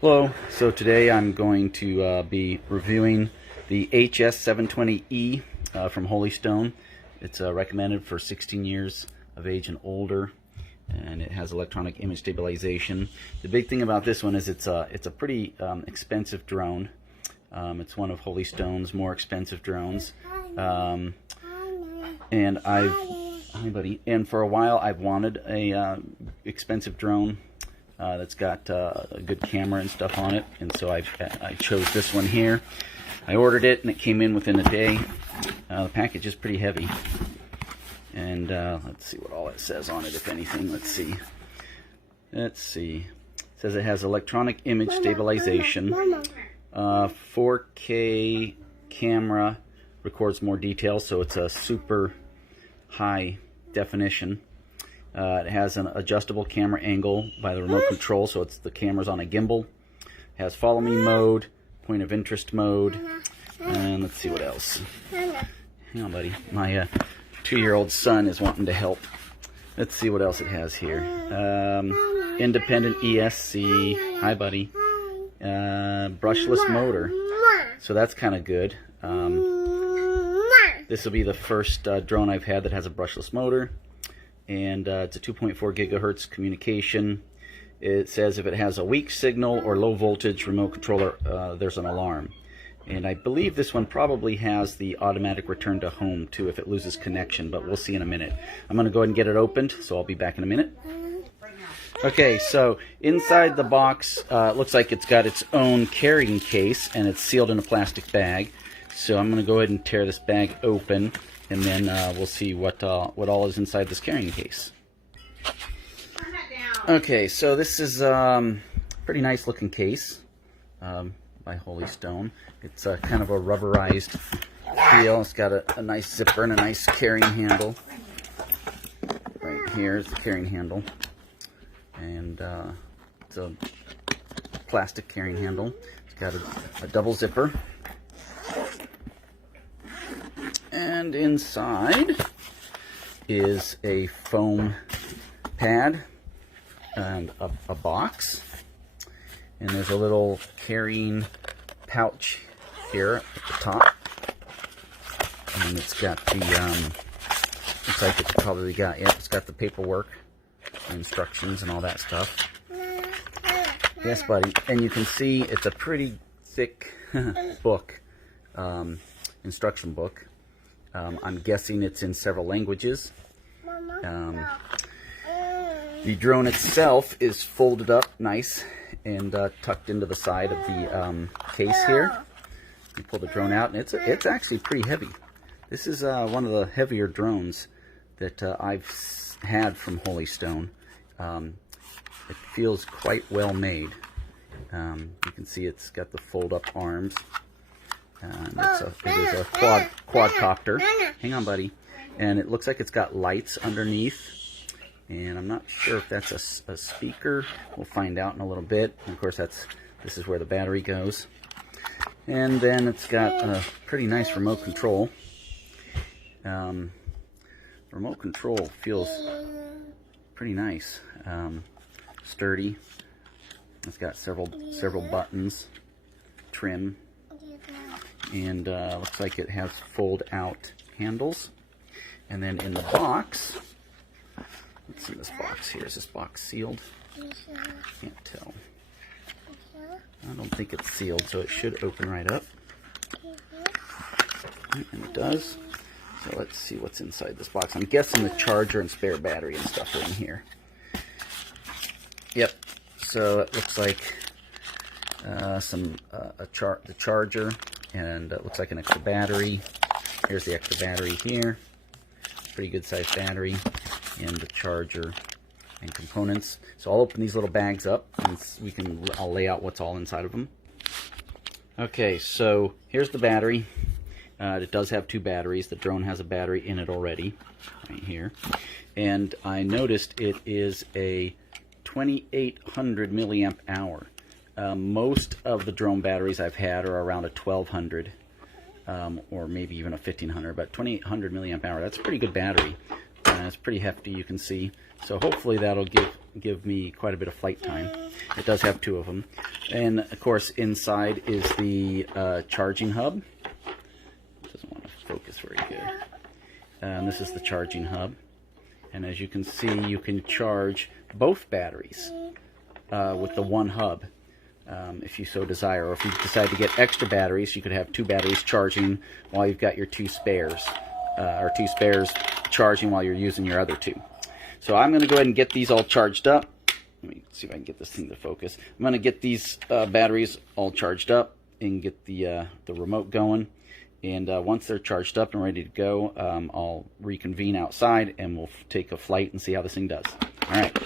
Hello, so today I'm going to be reviewing the HS720E from Holy Stone. It's recommended for 16 years of age and older, and it has electronic image stabilization. The big thing about this one is it's a pretty expensive drone. It's one of Holy Stone's more expensive drones. And hi buddy, and for a while I've wanted a expensive drone that's got a good camera and stuff on it, and so I chose this one here. I ordered it and it came in within a day. The package is pretty heavy, and let's see what all it says on it, if anything. Let's see. It says it has electronic image stabilization, 4K camera, records more details, so it's a super high definition. It has an adjustable camera angle by the remote control, so the camera's on a gimbal. It has follow me mode, point of interest mode, and let's see what else. Hang on, buddy. My 2-year-old son is wanting to help. Let's see what else it has here. Independent ESC. Hi, buddy. Brushless motor. So that's kind of good. This will be the first drone I've had that has a brushless motor. And it's a 2.4 gigahertz communication. It says if it has a weak signal or low voltage remote controller, there's an alarm. And I believe this one probably has the automatic return to home too if it loses connection, but we'll see in a minute. I'm going to go ahead and get it opened, so I'll be back in a minute. Okay, so inside the box, it looks like it's got its own carrying case, and it's sealed in a plastic bag. So I'm going to go ahead and tear this bag open, and then we'll see what all is inside this carrying case. Okay, so this is a pretty nice looking case by Holy Stone. It's kind of a rubberized feel. It's got a nice zipper and a nice carrying handle. Right here is the carrying handle. And it's a plastic carrying handle. It's got a double zipper. And inside is a foam pad and a box. And there's a little carrying pouch here at the top. And it's got the, looks like it's probably got, yeah, it's got the paperwork, instructions and all that stuff. Yes, buddy. And you can see it's a pretty thick book, instruction book. I'm guessing it's in several languages. The drone itself is folded up nice and tucked into the side of the case here. You pull the drone out, and it's actually pretty heavy. This is one of the heavier drones that I've had from Holy Stone. It feels quite well made. You can see it's got the fold-up arms. And it is a quadcopter. Hang on, buddy. And it looks like it's got lights underneath. And I'm not sure if that's a speaker. We'll find out in a little bit. And of course, this is where the battery goes. And then it's got a pretty nice remote control. Remote control feels pretty nice, sturdy. It's got several buttons, trim. And looks like it has fold-out handles. And then in the box, let's see this box here. Is this box sealed? Can't tell. I don't think it's sealed, so it should open right up. And it does. So let's see what's inside this box. I'm guessing the charger and spare battery and stuff are in here. Yep. So it looks like the charger. And it looks like an extra battery. Here's the extra battery here. Pretty good sized battery. And the charger and components. So I'll open these little bags up and I'll lay out what's all inside of them. Okay, so here's the battery. It does have 2 batteries. The drone has a battery in it already, right here. And I noticed it is a 2800 milliamp hour. Most of the drone batteries I've had are around a 1200 or maybe even a 1500, but 2800 milliamp hour, that's a pretty good battery. It's pretty hefty, you can see. So hopefully that'll give me quite a bit of flight time. It does have 2 of them. And of course inside is the charging hub. It doesn't want to focus very good. And this is the charging hub. And as you can see, you can charge both batteries with the one hub. If you so desire, or if you decide to get extra batteries, you could have 2 batteries charging while you've got your 2 spares, or 2 spares charging while you're using your other 2. So I'm going to go ahead and get these all charged up. Let me see if I can get this thing to focus. I'm going to get these batteries all charged up and get the remote going. And once they're charged up and ready to go, I'll reconvene outside and we'll take a flight and see how this thing does. All right.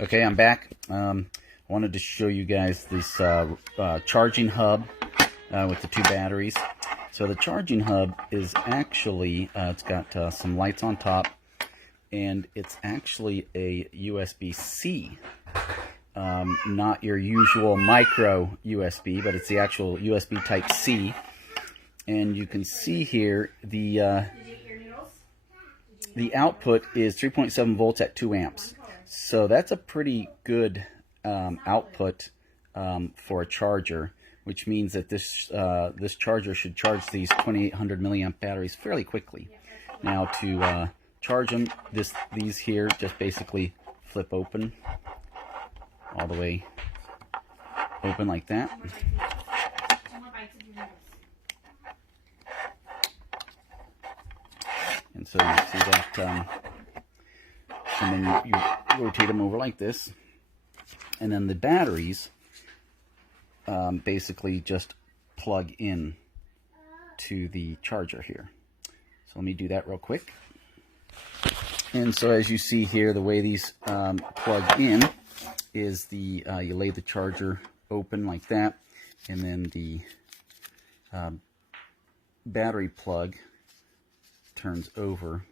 Okay, I'm back. I wanted to show you guys this charging hub with the 2 batteries. So the charging hub is actually, it's got some lights on top, and it's actually a USB-C. Not your usual micro USB, but it's the actual USB Type-C. And you can see here the output is 3.7 volts at 2 amps. So that's a pretty good output for a charger, which means that this this charger should charge these 2800 milliamp batteries fairly quickly. Now to charge them, these here just basically flip open all the way open like that. And so you see that, and then you rotate them over like this. And then the batteries basically just plug in to the charger here. So let me do that real quick. And so as you see here, the way these plug in is you lay the charger open like that, and then the battery plug turns over,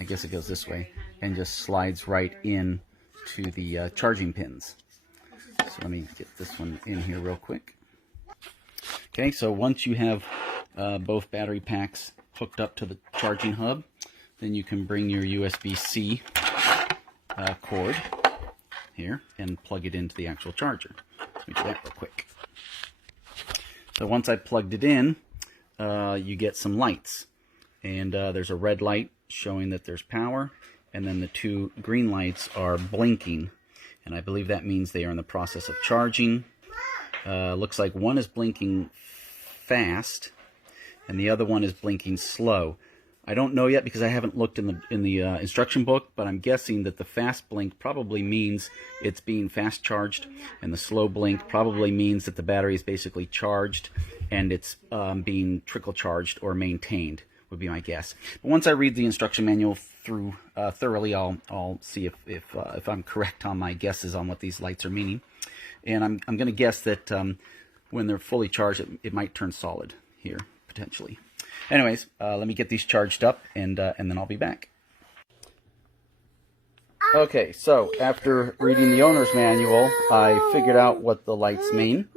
I guess it goes this way, and just slides right in to the charging pins. So let me get this one in here real quick. Okay, so once you have both battery packs hooked up to the charging hub, then you can bring your USB-C cord here and plug it into the actual charger. Let me do that real quick. So once I plugged it in, you get some lights. And there's a red light showing that there's power, and then the 2 green lights are blinking, and I believe that means they are in the process of charging. Looks like one is blinking fast and the other one is blinking slow. I don't know yet because I haven't looked in the instruction book, but I'm guessing that the fast blink probably means it's being fast charged, and the slow blink probably means that the battery is basically charged and it's being trickle charged or maintained, would be my guess. But once I read the instruction manual through thoroughly, I'll see if I'm correct on my guesses on what these lights are meaning. And I'm going to guess that when they're fully charged, it might turn solid here, potentially. Anyways, let me get these charged up, and then I'll be back. Okay, so after reading the owner's manual, I figured out what the lights mean.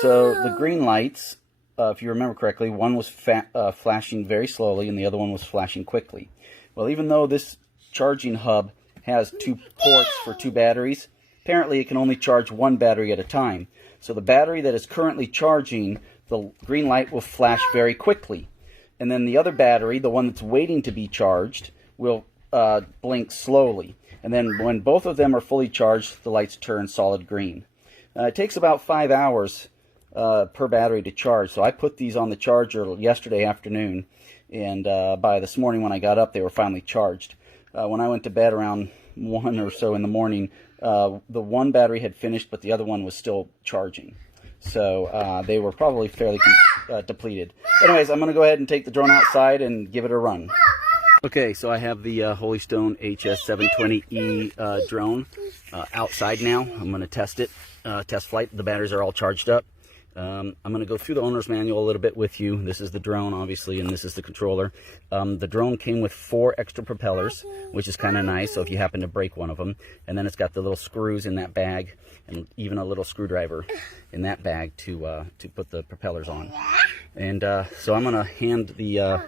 So the green lights, if you remember correctly, one was flashing very slowly and the other one was flashing quickly. Well, even though this charging hub has 2 ports for 2 batteries, apparently it can only charge 1 battery at a time. So the battery that is currently charging, the green light will flash very quickly. And then the other battery, the one that's waiting to be charged, will blink slowly. And then when both of them are fully charged, the lights turn solid green. It takes about 5 hours per battery to charge. So I put these on the charger yesterday afternoon, and by this morning when I got up, they were finally charged. When I went to bed around 1 or so in the morning, the one battery had finished, but the other one was still charging. So they were probably fairly depleted. Anyways, I'm going to go ahead and take the drone outside and give it a run. Okay, so I have the Holystone HS720E drone outside now. I'm going to test it, test flight. The batteries are all charged up. I'm going to go through the owner's manual a little bit with you. This is the drone, obviously, and this is the controller. The drone came with 4 extra propellers, which is kind of nice, so if you happen to break one of them. And then it's got the little screws in that bag, and even a little screwdriver in that bag to put the propellers on. And so I'm going to hand the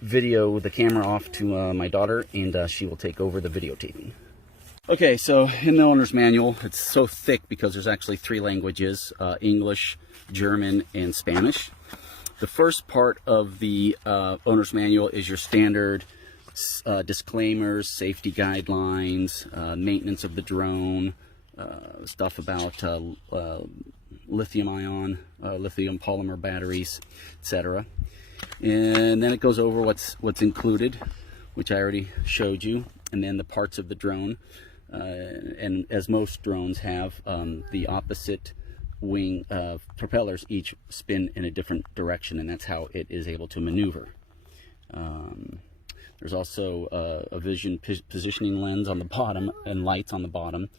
video the camera off to my daughter, and she will take over the videotaping. Okay, so in the owner's manual, it's so thick because there's actually 3 languages, English, German, and Spanish. The first part of the owner's manual is your standard disclaimers, safety guidelines, maintenance of the drone, stuff about lithium polymer batteries, etc. And then it goes over what's included, which I already showed you, and then the parts of the drone. And as most drones have, the opposite wing propellers each spin in a different direction, and that's how it is able to maneuver. There's also a vision positioning lens on the bottom and lights on the bottom,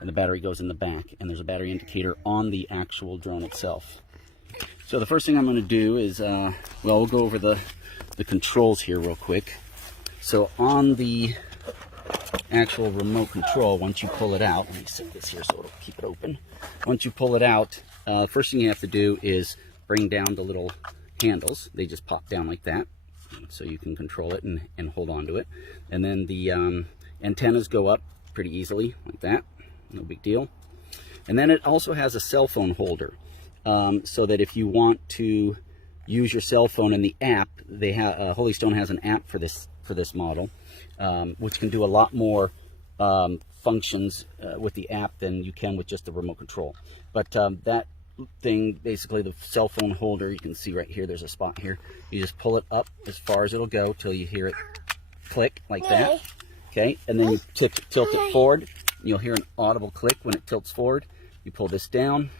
and the battery goes in the back, and there's a battery indicator on the actual drone itself. So the first thing I'm going to do is, well, we'll go over the controls here real quick. So on the actual remote control, once you pull it out, let me set this here so it'll keep it open. Once you pull it out, first thing you have to do is bring down the little handles. They just pop down like that, so you can control it and hold on to it. And then the antennas go up pretty easily like that, no big deal. And then it also has a cell phone holder, so that if you want to use your cell phone in the app, they have Holy Stone has an app for this model, which can do a lot more functions with the app than you can with just the remote control. But that thing, basically the cell phone holder, you can see right here, there's a spot here. You just pull it up as far as it'll go till you hear it click like that. Okay, and then you tilt it forward. You'll hear an audible click when it tilts forward. You pull this down,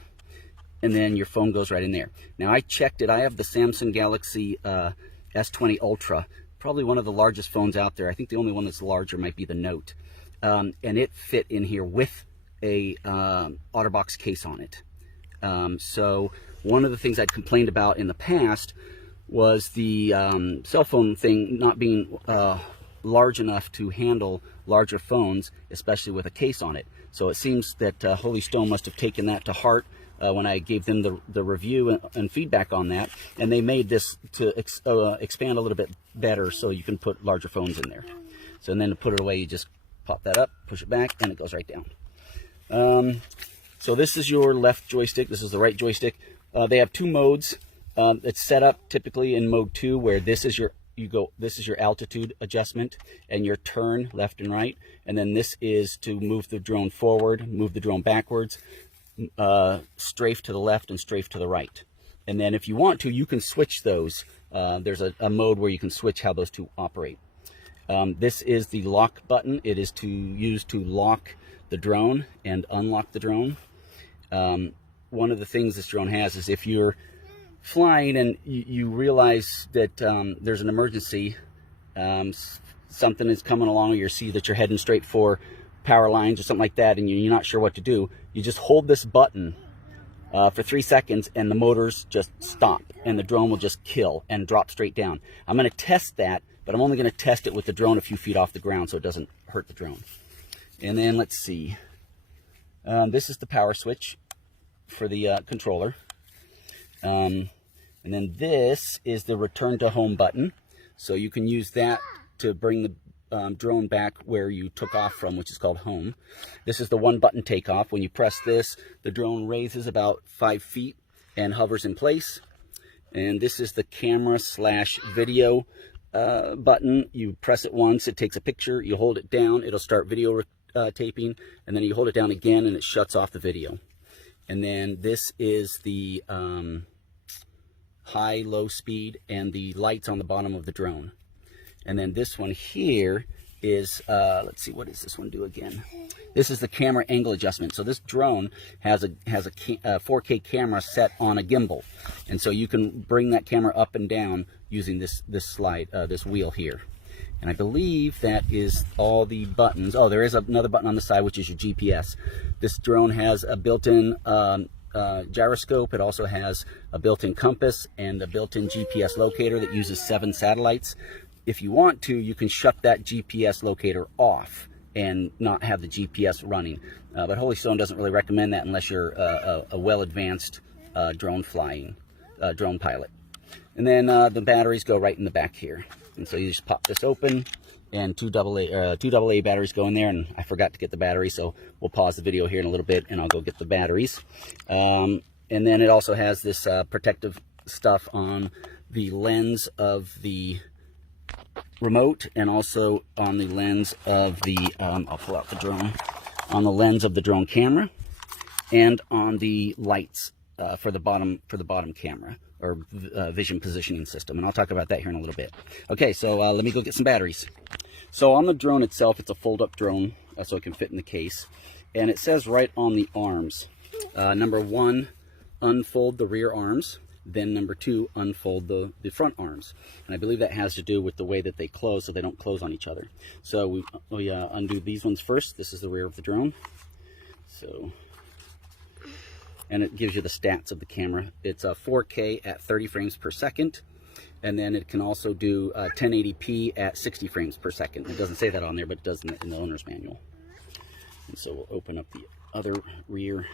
and then your phone goes right in there. Now I checked it. I have the Samsung Galaxy S20 Ultra, probably one of the largest phones out there. I think the only one that's larger might be the Note, and it fit in here with a OtterBox case on it. So one of the things I'd complained about in the past was the cell phone thing not being large enough to handle larger phones, especially with a case on it. So it seems that Holy Stone must have taken that to heart when I gave them the review and feedback on that, and they made this to expand a little bit better so you can put larger phones in there. So and then to put it away, you just pop that up, push it back, and it goes right down. So this is your left joystick, this is the right joystick. They have 2 modes. It's set up typically in mode 2, where this is your altitude adjustment and your turn left and right, and then this is to move the drone forward, move the drone backwards, strafe to the left and strafe to the right. And then if you want to, you can switch those. There's a mode where you can switch how those 2 operate. This is the lock button. It is used to lock the drone and unlock the drone. One of the things this drone has is if you're flying and you realize that there's an emergency, something is coming along, or you see that you're heading straight for power lines or something like that, and you're not sure what to do, you just hold this button for 3 seconds and the motors just stop and the drone will just kill and drop straight down. I'm going to test that, but I'm only going to test it with the drone a few feet off the ground so it doesn't hurt the drone. And then let's see, this is the power switch for the controller. And then this is the return to home button. So you can use that to bring the drone back where you took off from, which is called home. This is the 1-button takeoff. When you press this, the drone raises about 5 feet and hovers in place. And this is the camera/video button. You press it once, it takes a picture. You hold it down, it'll start video taping, and then you hold it down again and it shuts off the video. And then this is the high, low speed, and the lights on the bottom of the drone. And then this one here is, let's see, what does this one do again? This is the camera angle adjustment. So this drone has a 4K camera set on a gimbal. And so you can bring that camera up and down using this slide, this wheel here. And I believe that is all the buttons. Oh, there is another button on the side, which is your GPS. This drone has a built-in gyroscope. It also has a built-in compass and a built-in GPS locator that uses 7 satellites. If you want to, you can shut that GPS locator off and not have the GPS running. But Holy Stone doesn't really recommend that unless you're a well-advanced drone pilot. And then the batteries go right in the back here. And so you just pop this open, and two AA batteries go in there, and I forgot to get the battery, so we'll pause the video here in a little bit and I'll go get the batteries. And then it also has this protective stuff on the lens of the remote, and also on the lens of the I'll pull out the drone, on the lens of the drone camera, and on the lights for the bottom camera, or vision positioning system, and I'll talk about that here in a little bit. Okay, so let me go get some batteries. So on the drone itself, it's a fold-up drone, so it can fit in the case, and it says right on the arms, number 1, unfold the rear arms, then number 2, unfold the front arms, and I believe that has to do with the way that they close, so they don't close on each other. So we undo these ones first. This is the rear of the drone, so. And it gives you the stats of the camera. It's a 4K at 30 frames per second, and then it can also do 1080p at 60 frames per second. It doesn't say that on there, but it does in the owner's manual. And so we'll open up the other rear.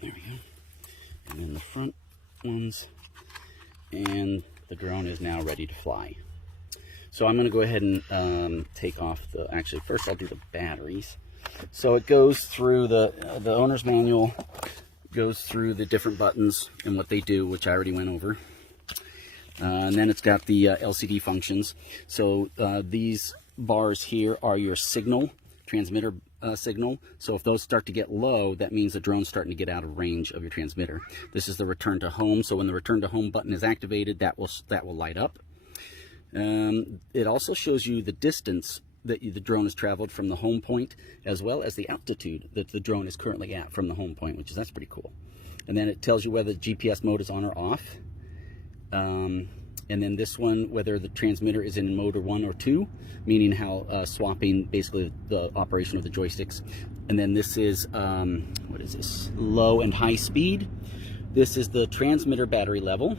There we go. And then the front ones. And the drone is now ready to fly. So I'm going to go ahead and take off the, actually first I'll do the batteries. So it goes through the owner's manual, goes through the different buttons and what they do, which I already went over. And then it's got the LCD functions. So these bars here are your signal, transmitter signal. So if those start to get low, that means the drone's starting to get out of range of your transmitter. This is the return to home. So when the return to home button is activated, that will light up. It also shows you the distance that the drone has traveled from the home point, as well as the altitude that the drone is currently at from the home point, that's pretty cool. And then it tells you whether the GPS mode is on or off. And then this one, whether the transmitter is in mode 1 or 2, meaning how swapping basically the operation of the joysticks. And then this is, what is this? Low and high speed. This is the transmitter battery level.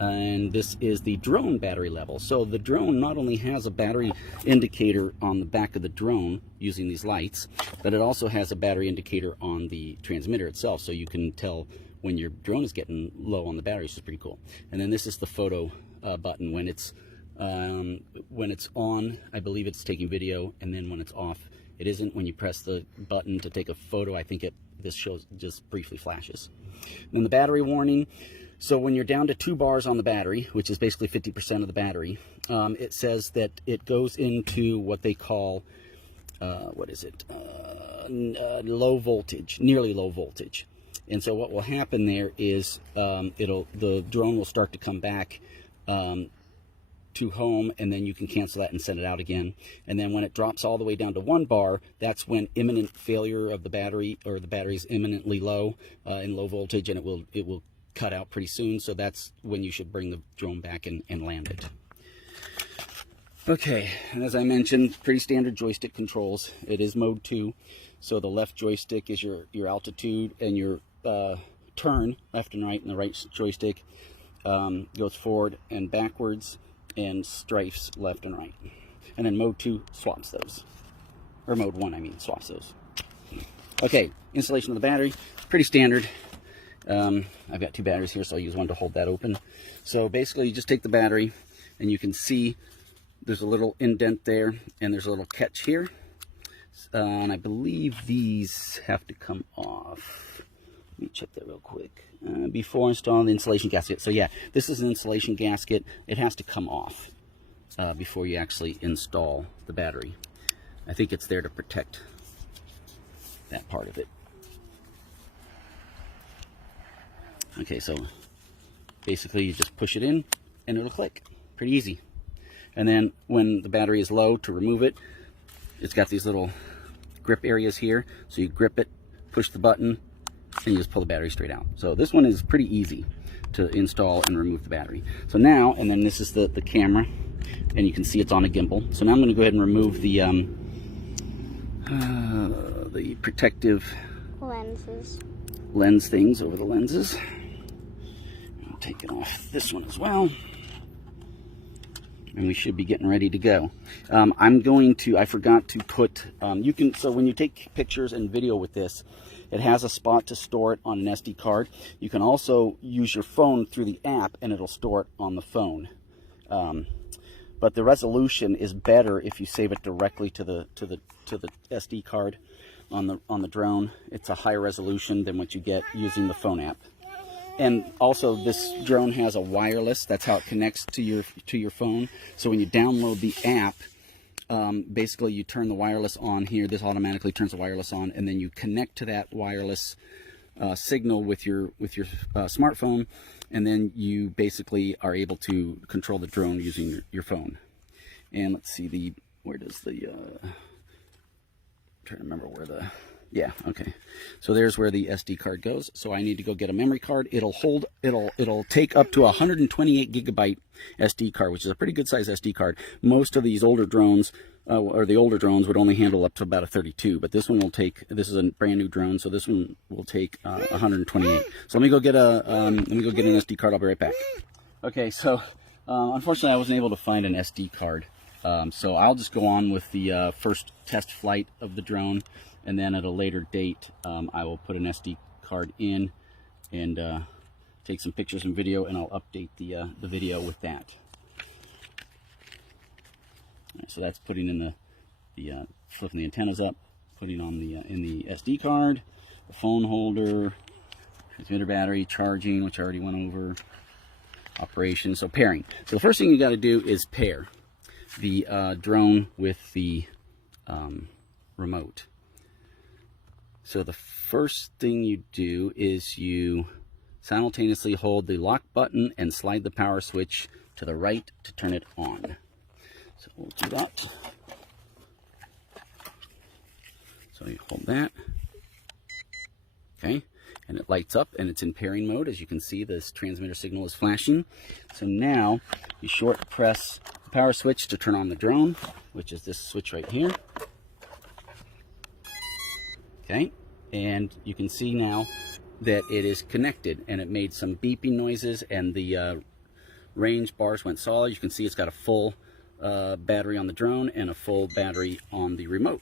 And this is the drone battery level. So the drone not only has a battery indicator on the back of the drone using these lights, but it also has a battery indicator on the transmitter itself. So you can tell when your drone is getting low on the battery, which is pretty cool. And then this is the photo button. When it's on, I believe it's taking video, and then when it's off, it isn't. When you press the button to take a photo, I think this shows, just briefly flashes. And then the battery warning. So when you're down to 2 bars on the battery, which is basically 50% of the battery, it says that it goes into what they call, low voltage, nearly low voltage. And so what will happen there is the drone will start to come back to home, and then you can cancel that and send it out again. And then when it drops all the way down to 1 bar, that's when imminent failure of the battery, or the battery is imminently low in low voltage, and it will cut out pretty soon. So that's when you should bring the drone back and land it. Okay, and as I mentioned, pretty standard joystick controls. It is mode 2. So the left joystick is your altitude, and your turn left and right, and the right joystick goes forward and backwards and strafes left and right. And then mode 2 swaps those, or mode 1 I mean swaps those. Okay, installation of the battery, pretty standard. I've got 2 batteries here, so I'll use one to hold that open. So basically you just take the battery, and you can see there's a little indent there, and there's a little catch here, and I believe these have to come off. Let me check that real quick. Before installing the insulation gasket. So yeah, this is an insulation gasket. It has to come off before you actually install the battery. I think it's there to protect that part of it. Okay, so basically you just push it in and it'll click. Pretty easy. And then when the battery is low, to remove it, it's got these little grip areas here. So you grip it, push the button, and you just pull the battery straight out. So this one is pretty easy to install and remove the battery. So now, and then this is the camera, and you can see it's on a gimbal. So now I'm going to go ahead and remove the protective lens things over the lenses. I'll take it off this one as well. and we should be getting ready to go. I forgot to put, so when you take pictures and video with this, it has a spot to store it on an SD card. You can also use your phone through the app and it'll store it on the phone. But the resolution is better if you save it directly to the SD card on the drone. It's a higher resolution than what you get using the phone app. And also, this drone has a wireless. That's how it connects to your phone. So when you download the app, basically you turn the wireless on here. This automatically turns the wireless on, and then you connect to that wireless signal with your smartphone, and then you basically are able to control the drone using your phone. And let's see, where does the I'm trying to remember where yeah, okay. So there's where the SD card goes. So I need to go get a memory card. It'll take up to a 128 gigabyte SD card, which is a pretty good size SD card. Most of these older drones, or the older drones, would only handle up to about a 32, but this one will take, this is a brand new drone, so this one will take 128. So let me go get an SD card. I'll be right back. Okay, so unfortunately I wasn't able to find an SD card. So I'll just go on with the first test flight of the drone, and then at a later date I will put an SD card in and take some pictures and video, and I'll update the video with that. All right, so that's putting in the flipping the antennas up, putting on in the SD card, the phone holder, transmitter battery, charging, which I already went over, operation. So pairing. So the first thing you got to do is pair the drone with the remote. So the first thing you do is you simultaneously hold the lock button and slide the power switch to the right to turn it on. So we'll do that. So you hold that. Okay, and it lights up and it's in pairing mode. As you can see, this transmitter signal is flashing. So now you short press the power switch to turn on the drone, which is this switch right here. Okay, and you can see now that it is connected, and it made some beeping noises, and the range bars went solid. You can see it's got a full battery on the drone and a full battery on the remote.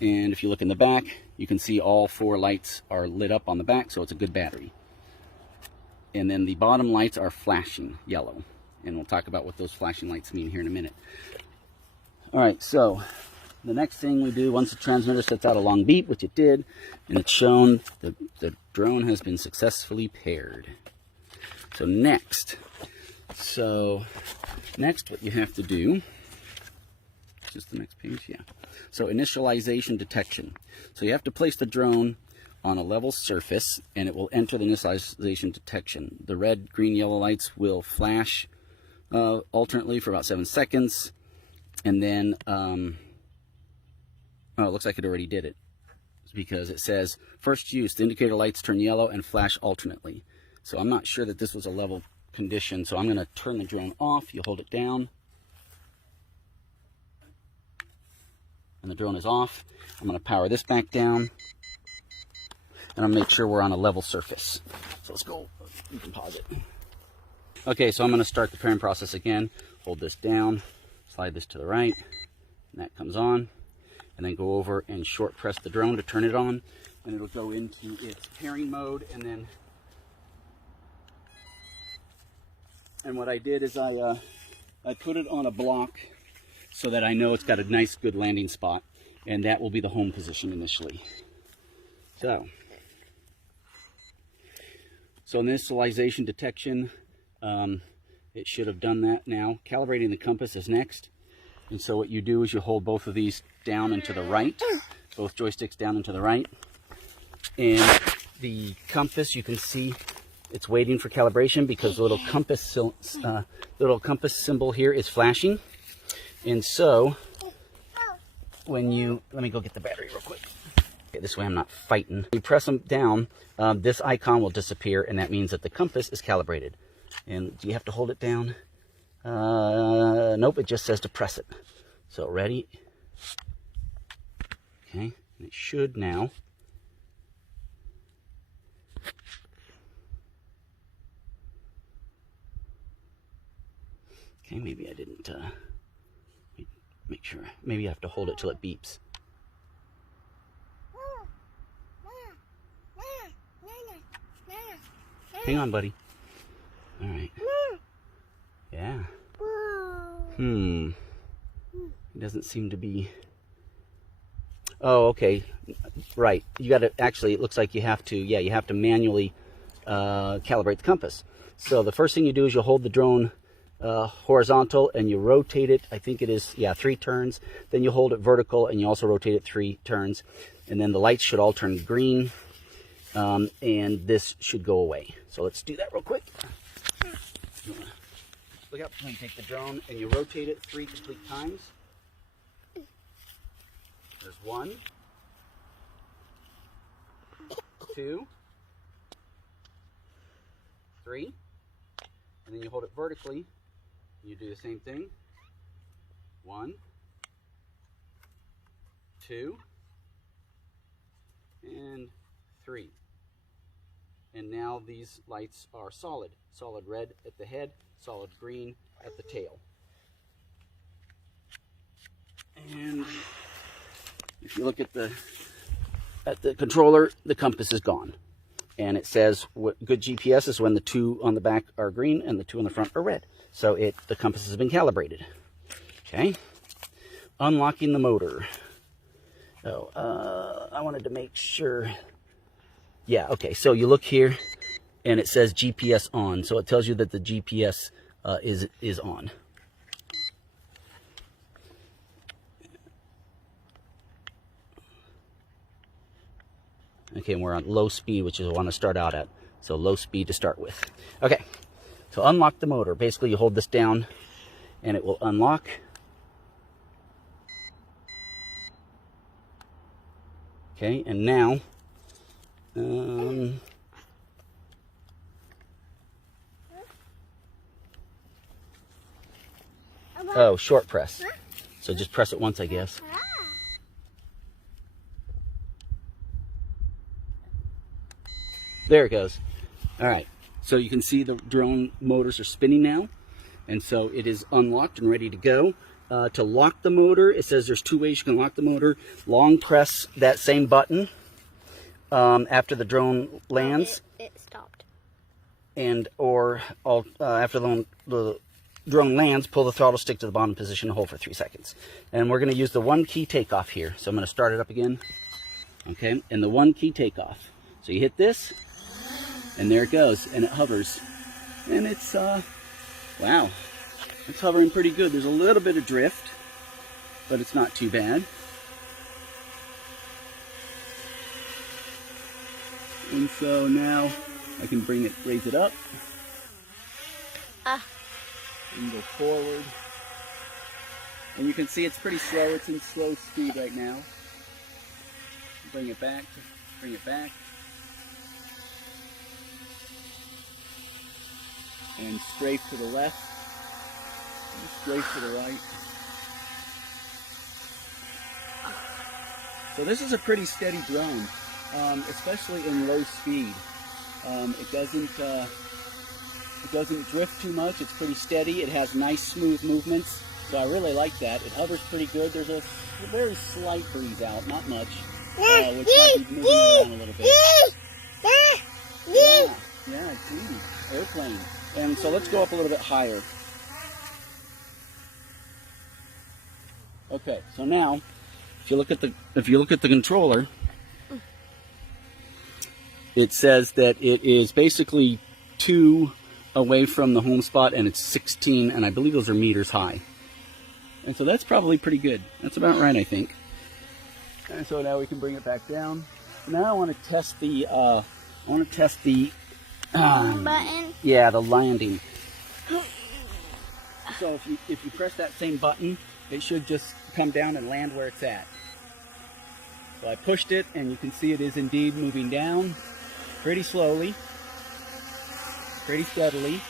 And if you look in the back, you can see all 4 lights are lit up on the back, so it's a good battery. And then the bottom lights are flashing yellow, and we'll talk about what those flashing lights mean here in a minute. All right, so the next thing we do, once the transmitter sets out a long beep, which it did, and it's shown that the drone has been successfully paired. So next what you have to do, just the next page, yeah. So initialization detection. So you have to place the drone on a level surface, and it will enter the initialization detection. The red, green, yellow lights will flash alternately for about 7 seconds, and then oh, it looks like it already did it, because it says first use, the indicator lights turn yellow and flash alternately. So I'm not sure that this was a level condition, so I'm going to turn the drone off. You hold it down, and the drone is off. I'm going to power this back down, and I'll make sure we're on a level surface. So let's go. You can pause it. Okay, so I'm going to start the pairing process again. Hold this down, slide this to the right, and that comes on. And then go over and short press the drone to turn it on, and it'll go into its pairing mode. And what I did is I put it on a block so that I know it's got a nice good landing spot, and that will be the home position initially. So initialization detection, it should have done that now. Calibrating the compass is next. And so what you do is you hold both of these down and to the right, both joysticks down and to the right. And the compass, you can see it's waiting for calibration because the little compass symbol here is flashing. And so when you, let me go get the battery real quick. Okay, this way I'm not fighting. You press them down, this icon will disappear, and that means that the compass is calibrated. And do you have to hold it down? Nope, it just says to press it. So ready? Okay, and it should now. Okay, maybe I didn't make sure. Maybe I have to hold it till it beeps. Hang on, buddy. All right. Yeah. It doesn't seem to be... Oh, okay. Right. You got to... Actually, it looks like you have to... Yeah, you have to manually calibrate the compass. So the first thing you do is you hold the drone horizontal and you rotate it. I think it is, yeah, 3 turns. Then you hold it vertical and you also rotate it 3 turns. And then the lights should all turn green. And this should go away. So let's do that real quick. Look up when you take the drone and you rotate it 3 complete times. There's 1, 2, 3, and then you hold it vertically. You do the same thing. 1, 2, and 3. And now these lights are solid. Solid red at the head, solid green at the tail. And if you look at the controller, the compass is gone. And it says what good GPS is when the 2 on the back are green and the 2 on the front are red. So the compass has been calibrated. Okay. Unlocking the motor. Oh, I wanted to make sure. Yeah, okay. So you look here and it says GPS on. So it tells you that the GPS is on. Okay, and we're on low speed, which is what I want to start out at. So low speed to start with. Okay, so unlock the motor. Basically, you hold this down and it will unlock. Okay, and now, oh, short press. So just press it once, I guess. There it goes. All right, so you can see the drone motors are spinning now, and so it is unlocked and ready to go. To lock the motor, it says there's 2 ways you can lock the motor. Long press that same button after the drone lands. It stopped. And after the drone lands, pull the throttle stick to the bottom position and hold for 3 seconds. And we're going to use the 1 key takeoff here. So I'm going to start it up again. Okay, and the 1 key takeoff. So you hit this, and there it goes, and it hovers. And it's, wow, it's hovering pretty good. There's a little bit of drift, but it's not too bad. And so now I can raise it up, and go forward. And you can see it's pretty slow. It's in slow speed right now. Bring it back, bring it back. And strafe to the left, and strafe to the right. So this is a pretty steady drone, especially in low speed. It doesn't drift too much. It's pretty steady. It has nice smooth movements. So I really like that. It hovers pretty good. There's a very slight breeze out, not much, which might be moving around a little bit. Yeah, I see. Airplane. And so let's go up a little bit higher. Okay, so now if you look at the controller, it says that it is basically 2 away from the home spot, and it's 16, and I believe those are meters high. And so that's probably pretty good. That's about right, I think. And so now we can bring it back down. Now I want to test the Button? Yeah, the landing. So if you press that same button, it should just come down and land where it's at. So I pushed it, and you can see it is indeed moving down pretty slowly, pretty steadily.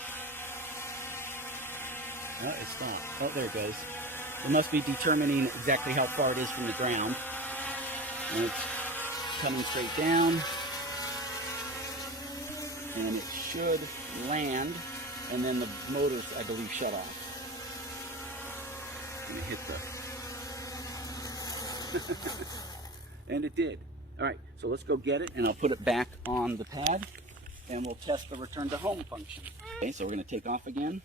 Oh, it stopped. Oh, there it goes. It must be determining exactly how far it is from the ground. And it's coming straight down. And it should land, and then the motors, I believe, shut off. gonna hit the and it did. All right, so let's go get it, and I'll put it back on the pad, and we'll test the return to home function. Okay, so we're gonna take off again.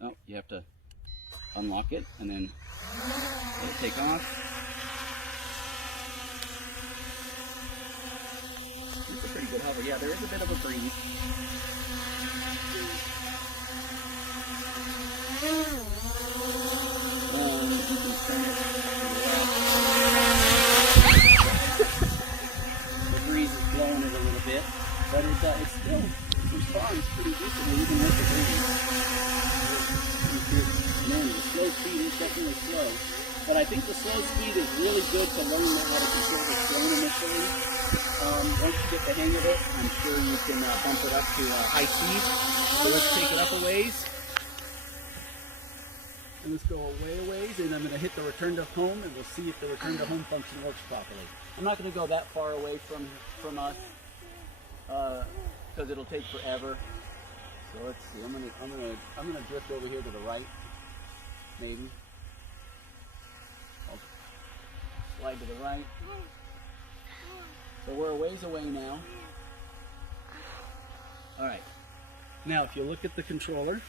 Oh, you have to unlock it, and then let it take off. It's a pretty good hover. Yeah, there is a bit of a breeze. The breeze is blowing it a little bit, but it still responds pretty decently even with the breeze. Man, the slow speed is definitely slow, but I think the slow speed is really good to learn how to control the drone initially. Once you get the hang of it, I'm sure you can bump it up to high speed. So let's take it up a ways. And let's go away a ways, and I'm going to hit the return to home, and we'll see if the return to home function works properly. I'm not going to go that far away from us, because it'll take forever. So let's see. I'm gonna drift over here to the right, maybe. I'll slide to the right. So we're a ways away now. All right. Now, if you look at the controller,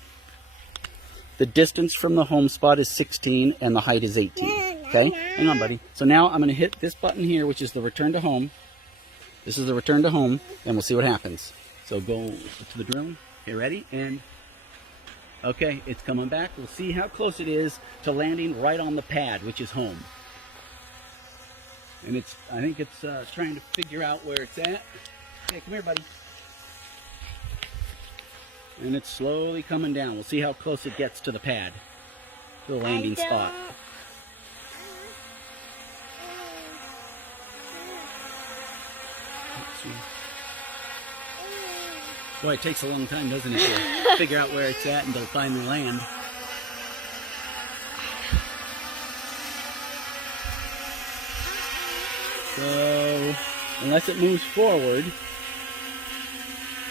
the distance from the home spot is 16 and the height is 18. Okay? Hang on, buddy. So now I'm going to hit this button here, which is the return to home. This is the return to home, and we'll see what happens. So go to the drilling. Okay, ready? And okay, it's coming back. We'll see how close it is to landing right on the pad, which is home. And I think it's trying to figure out where it's at. Okay, come here, buddy. And it's slowly coming down. We'll see how close it gets to the pad, to the landing spot. Boy, it takes a long time, doesn't it, to figure out where it's at and to finally land. So, unless it moves forward,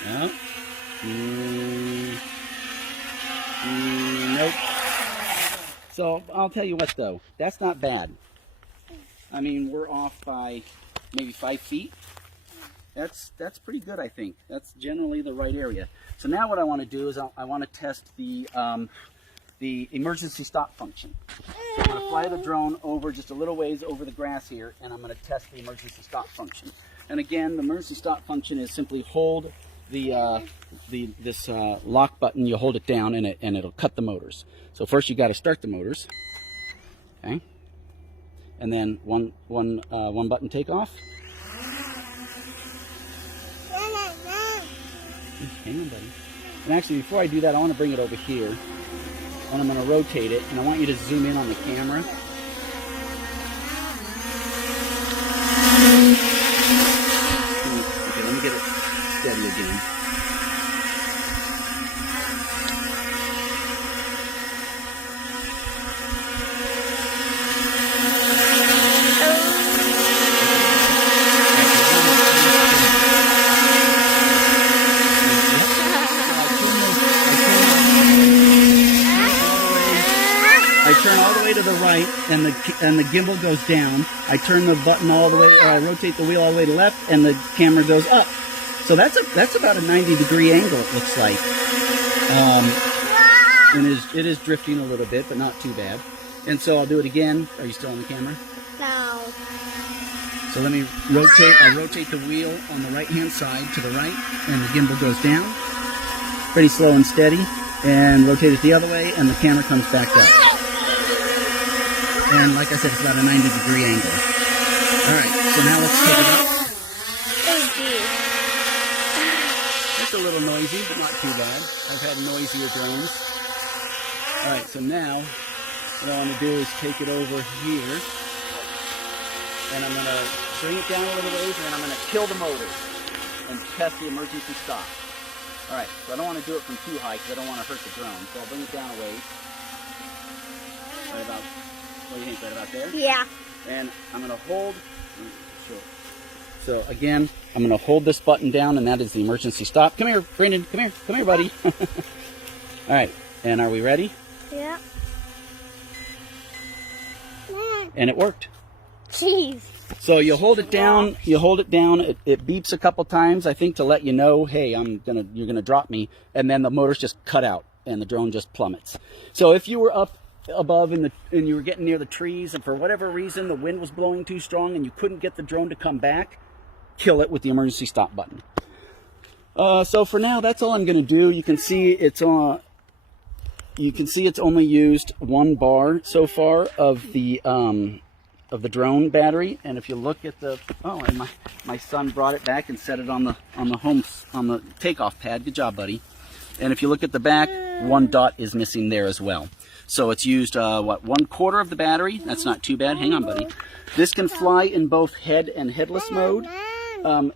no. Nope. So I'll tell you what, though, that's not bad. I mean, we're off by maybe 5 feet. That's pretty good, I think. That's generally the right area. So now what I want to do is I want to test the emergency stop function. So I'm going to fly the drone over just a little ways over the grass here, and I'm going to test the emergency stop function. And again, the emergency stop function is simply hold this lock button. You hold it down, and it'll cut the motors. So first you got to start the motors, okay, and then one button take off. Hang on, buddy. And actually, before I do that, I want to bring it over here, and I'm going to rotate it, and I want you to zoom in on the camera. Okay, let me get it steady again. To the right, and the gimbal goes down. I turn the button all the way, or I rotate the wheel all the way to left, and the camera goes up. So that's about a 90-degree angle, it looks like. And it is drifting a little bit, but not too bad. And so I'll do it again. Are you still on the camera? No. So let me rotate. I rotate the wheel on the right-hand side to the right, and the gimbal goes down. Pretty slow and steady. And rotate it the other way, and the camera comes back up. And like I said, it's about a 90-degree angle. All right, so now let's take it up. It's a little noisy, but not too bad. I've had noisier drones. All right, so now what I want to do is take it over here. And I'm going to bring it down a little ways, and then I'm going to kill the motors and test the emergency stop. All right, so I don't want to do it from too high because I don't want to hurt the drone. So I'll bring it down a ways. Right about... What do you think, right about there? Yeah. And I'm going to hold, so again, I'm going to hold this button down, and that is the emergency stop. Come here, Brandon, come here, buddy. All right, and are we ready? Yeah. and it worked. Jeez. So you hold it down, it beeps a couple times, I think, to let you know, hey, you're gonna drop me, and then the motor's just cut out and the drone just plummets. So if you were up above and you were getting near the trees, and for whatever reason the wind was blowing too strong and you couldn't get the drone to come back, kill it with the emergency stop button. So for now, that's all I'm gonna do. You can see it's only used 1 bar so far of the drone battery, and if you look at the and my son brought it back and set it on the takeoff pad. Good job, buddy. And if you look at the back, 1 dot is missing there as well. So it's used 1/4 of the battery. That's not too bad. Hang on, buddy. This can fly in both head and headless mode.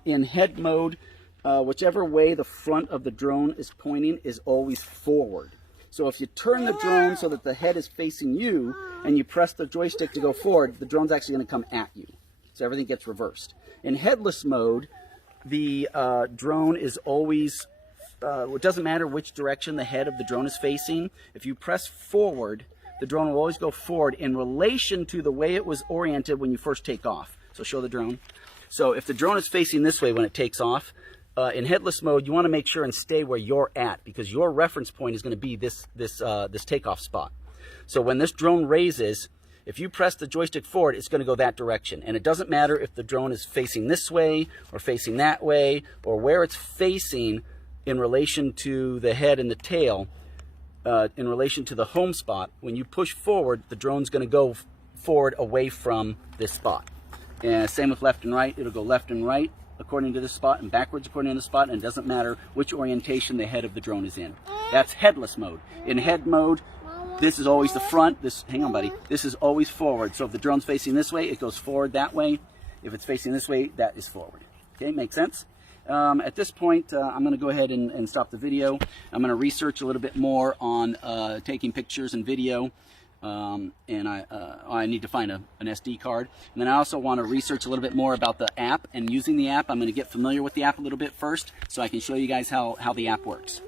In head mode, whichever way the front of the drone is pointing is always forward. So if you turn the drone so that the head is facing you and you press the joystick to go forward, the drone's actually going to come at you. So everything gets reversed. In headless mode, the drone is always, it doesn't matter which direction the head of the drone is facing. If you press forward, the drone will always go forward in relation to the way it was oriented when you first take off. So show the drone. So if the drone is facing this way when it takes off, in headless mode, you want to make sure and stay where you're at, because your reference point is going to be this takeoff spot. So when this drone raises, if you press the joystick forward, it's going to go that direction. And it doesn't matter if the drone is facing this way or facing that way, or where it's facing in relation to the head and the tail, in relation to the home spot. When you push forward, the drone's going to go forward away from this spot. And same with left and right. It'll go left and right according to this spot and backwards according to the spot, and it doesn't matter which orientation the head of the drone is in. That's headless mode. In head mode, this is always the front. Hang on, buddy. This is always forward. So if the drone's facing this way, it goes forward that way. If it's facing this way, that is forward. Okay, makes sense? At this point, I'm going to go ahead and stop the video. I'm going to research a little bit more on taking pictures and video. And I need to find an SD card. And then I also want to research a little bit more about the app and using the app. I'm going to get familiar with the app a little bit first so I can show you guys how the app works.